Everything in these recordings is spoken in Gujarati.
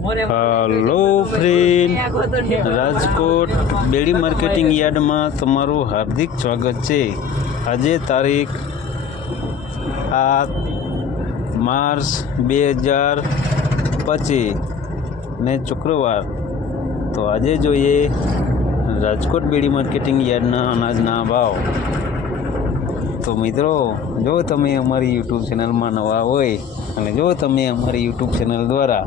Hello friend Rajkot Bedi marketing યાર્ડમાં તમારું હાર્દિક સ્વાગત છે. આજે તારીખ આઠ માર્ચ બે હજાર પચીસ ને શુક્રવાર. તો આજે જોઈએ રાજકોટ બેડી માર્કેટિંગ યાર્ડના અનાજના ભાવ. તો મિત્રો, જો તમે અમારી યુટ્યુબ ચેનલમાં નવા હોય અને જો તમે અમારી યુટ્યુબ ચેનલ દ્વારા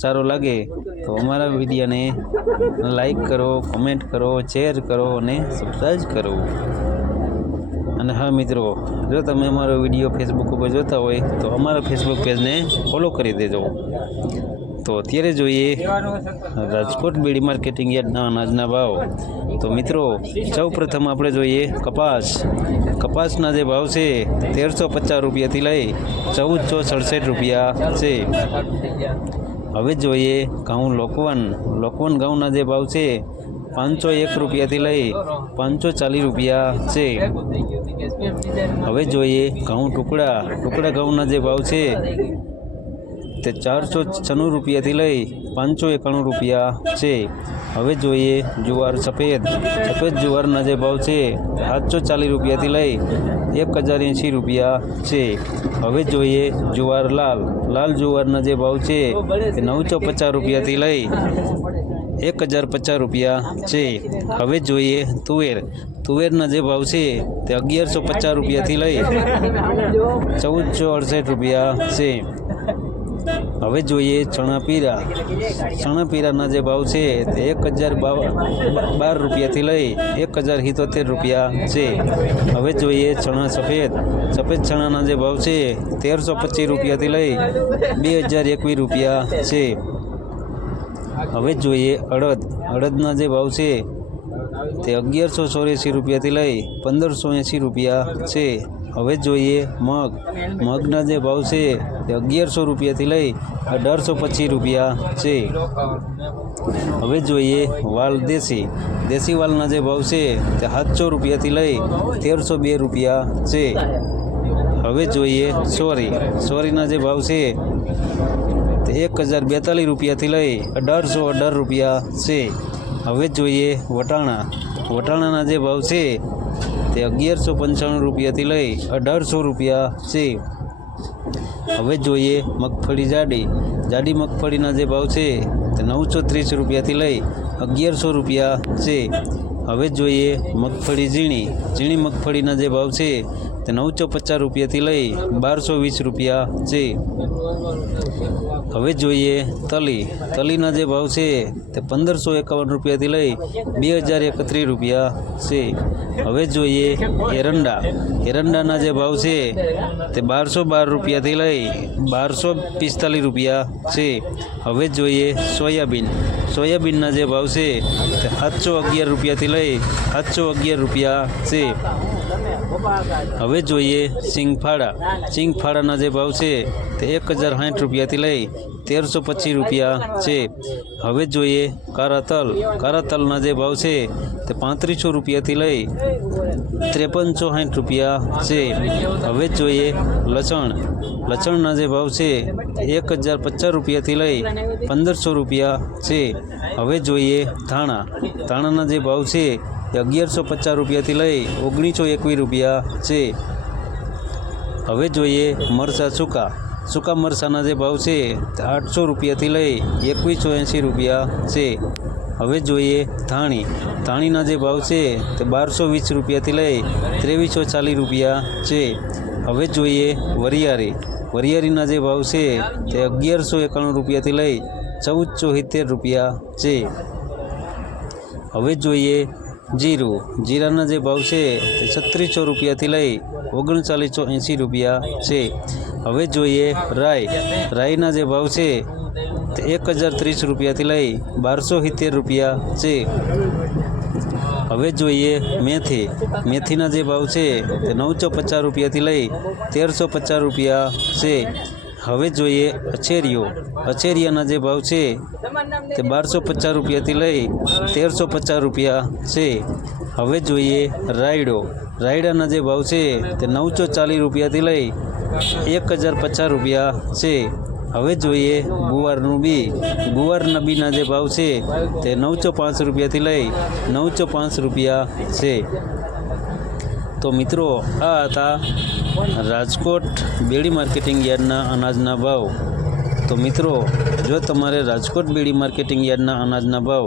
સારો લાગે, તો અમારા વિડીયોને લાઈક કરો કોમેન્ટ કરો શેર કરો અને સબસ્ક્રાઈબ કરો. અને હા મિત્રો, જો તમે અમારો વીડિયો ફેસબુક ઉપર જોતા હોય, તો અમારા ફેસબુક પેજને ફોલો કરી દેજો. તો અત્યારે જોઈએ રાજકોટ બીડી માર્કેટિંગ યાર્ડના અનાજના ભાવ. તો મિત્રો સૌ પ્રથમ આપણે જોઈએ કપાસ. કપાસના જે ભાવ છે, તેરસો પચાસ રૂપિયાથી લઈ ચૌદસો સડસઠ રૂપિયા છે. હવે જોઈએ ઘઉં લોકવન. લોકવન ઘઉંના જે ભાવ છે, પાંચસો એક રૂપિયાથી લઈ પાંચસો ચાલીસ રૂપિયા છે. હવે જોઈએ ઘઉં ટુકડા. ટુકડા ઘઉંના જે ભાવ છે તે ચારસો છન્નું રૂપિયાથી લઈ પાંચસો એકાણું રૂપિયા છે. હવે જોઈએ જુવાર સફેદ. સફેદ જુવારના જે ભાવ છે, સાતસો ચાલીસ રૂપિયાથી લઈ એક હજાર એંશી રૂપિયા છે. હવે જોઈએ જુવાર લાલ. લાલ જુવારના જે ભાવ છે, તે નવસો પચાસ રૂપિયાથી લઈ એક હજાર પચાસ રૂપિયા છે. હવે જોઈએ તુવેર. તુવેરના જે ભાવ છે, તે અગિયારસો પચાસ રૂપિયાથી લઈ ચૌદસો અડસઠ રૂપિયા છે. હવે જોઈએ ચણા પીરા. ચણા પીરાના જે ભાવ છે તે એક હજાર બાર રૂપિયાથી લઈ એક હજાર સિત્તોતેર રૂપિયા છે. હવે જોઈએ ચણા સફેદ. સફેદ ચણાના જે ભાવ છે તેરસો પચીસ રૂપિયાથી લઈ બે હજાર એકવીસ રૂપિયા છે. હવે જોઈએ અડદ. અડદના જે ભાવ છે તે અગિયારસો ચોર્યાસી રૂપિયાથી લઈ પંદરસો એંસી રૂપિયા છે. હવે જોઈએ મગ. મગના જે ભાવ છે તે અગિયારસો રૂપિયાથી લઈ અઢારસો પચીસ રૂપિયા છે. હવે જોઈએ વાલ દેશી. દેશી વાલના જે ભાવ છે તે સાતસો રૂપિયાથી લઈ તેરસો બે રૂપિયા છે. હવે જોઈએ સોરી. સોરીના જે ભાવ છે તે એક હજાર બેતાલીસ રૂપિયાથી લઈ અઢારસો અઢાર રૂપિયા છે. હવે જોઈએ વટાણા. વટાણાના જે ભાવ છે તે અગિયારસો પંચાણું રૂપિયાથી લઈ અઢારસો રૂપિયા છે. હવે જોઈએ મગફળી જાડી. જાડી મગફળીના જે ભાવ છે તે નવસો ત્રીસ રૂપિયાથી લઈ અગિયારસો રૂપિયા છે. હવે જોઈએ મગફળી ઝીણી. ઝીણી મગફળીના જે ભાવ છે તે નવસો પચાસ રૂપિયાથી લઈ બારસો વીસ રૂપિયા છે. હવે જોઈએ તલી. તલીના જે ભાવ છે તે પંદરસો એકાવન રૂપિયાથી લઈ બે હજાર એકત્રીસ રૂપિયા છે. હવે જોઈએ એરંડા. એરંડાના જે ભાવ છે તે બારસો બાર રૂપિયાથી લઈ બારસો પિસ્તાલીસ રૂપિયા છે. હવે જોઈએ સોયાબીન. સોયાબીનના જે ભાવ છે તે સાતસો અગિયાર રૂપિયાથી લઈ સાતસો અગિયાર રૂપિયા છે. હવે જોઈએ સિંગફાળા. સિંગફાળાના જે ભાવ છે તે એક હજાર સાઠ રૂપિયાથી લઈ તેરસો પચીસ રૂપિયા છે. હવે જોઈએ કારા તલ કારા તલના જે ભાવ છે તે પાંત્રીસો રૂપિયાથી લઈ ત્રેપનસો ચોસઠ રૂપિયા છે. હવે જોઈએ લસણ. લસણના જે ભાવ છે, એક હજાર પચાસ રૂપિયાથી લઈ પંદરસો રૂપિયા છે. હવે જોઈએ ધાણા. ધાણાના જે ભાવ છે, એ અગિયારસો પચાસ રૂપિયાથી લઈ ઓગણીસો એકવીસ રૂપિયા છે. હવે જોઈએ મરચાં સૂકા. સૂકા મરચાંના જે ભાવ છે, આઠસો રૂપિયાથી લઈ એકવીસો એંસી રૂપિયા છે. હવે જોઈએ ધાણી. ધાણીના જે ભાવ છે તે બારસો વીસ રૂપિયાથી લઈ ત્રેવીસો ચાલીસ રૂપિયા છે. હવે જોઈએ વરિયાળી. વરિયારીના જે ભાવ છે તે અગિયારસો એકાણું રૂપિયાથી લઈ ચૌદસો સિત્તેર રૂપિયા છે. હવે જોઈએ જીરું. જીરાના જે ભાવ છે તે છત્રીસો રૂપિયાથી લઈ ઓગણચાલીસો એંસી રૂપિયા છે. હવે જોઈએ રાઈ. રાઈના જે ભાવ છે એક હજાર ત્રીસ રૂપિયાથી લઈ બારસો સિત્તેર રૂપિયા છે. હવે જોઈએ મેથી. મેથીના જે ભાવ છે તે નવસો પચાસ રૂપિયાથી લઈ તેરસો પચાસ રૂપિયા છે. હવે જોઈએ અછેરીઓ. અછેરિયાના જે ભાવ છે તે બારસો પચાસ રૂપિયાથી લઈ તેરસો પચાસ રૂપિયા છે. હવે જોઈએ રાયડો. રાયડાના જે ભાવ છે તે નવસો ચાલીસ રૂપિયાથી લઈ એક હજાર પચાસ રૂપિયા છે. હવે જોઈએ, ગુવારનું બી. ગુવારના બીના જે ભાવ છે, તે નવસો પાંચ રૂપિયાથી લઈ નવસો પાંચ રૂપિયા છે. તો મિત્રો, આ હતા રાજકોટ બેડી માર્કેટિંગ યાર્ડના અનાજના ભાવ. તો મિત્રો, જો તમારે રાજકોટ બેડી માર્કેટિંગ યાર્ડના અનાજના ભાવ